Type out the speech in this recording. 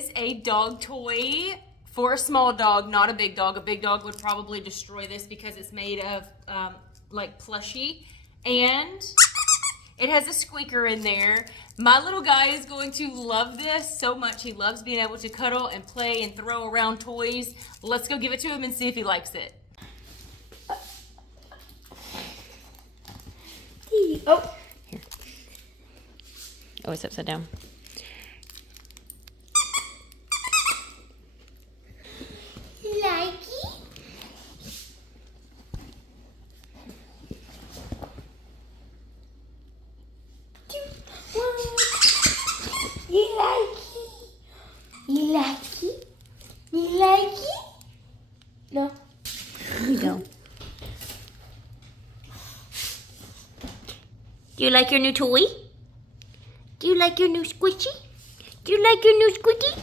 is a dog toy for a small dog, not a big dog. A big dog would probably destroy this because it's made of like plushie, and it has a squeaker in there. My little guy is going to love this so much. He loves being able to cuddle and play and throw around toys. Let's go give it to him and see if he likes it. Oh, here. Oh, it's upside down. You like it? You like it? You like it? No. You don't. Do you like your new toy? Do you like your new squishy? Do you like your new squishy?